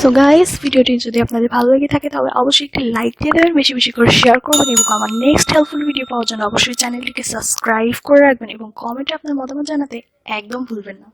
So guys, ভিডিওটি যদি আপনাদের ভালো লেগে থাকে তাহলে অবশ্যই একটি লাইক দিয়ে দেবেন, বেশি বেশি করে শেয়ার করবেন এবং আমার নেক্সট হেল্পফুল ভিডিও পাওয়ার জন্য অবশ্যই চ্যানেলটিকে সাবস্ক্রাইব করে রাখবেন এবং কমেন্টে আপনার মতামত জানাতে একদম ভুলবেন না।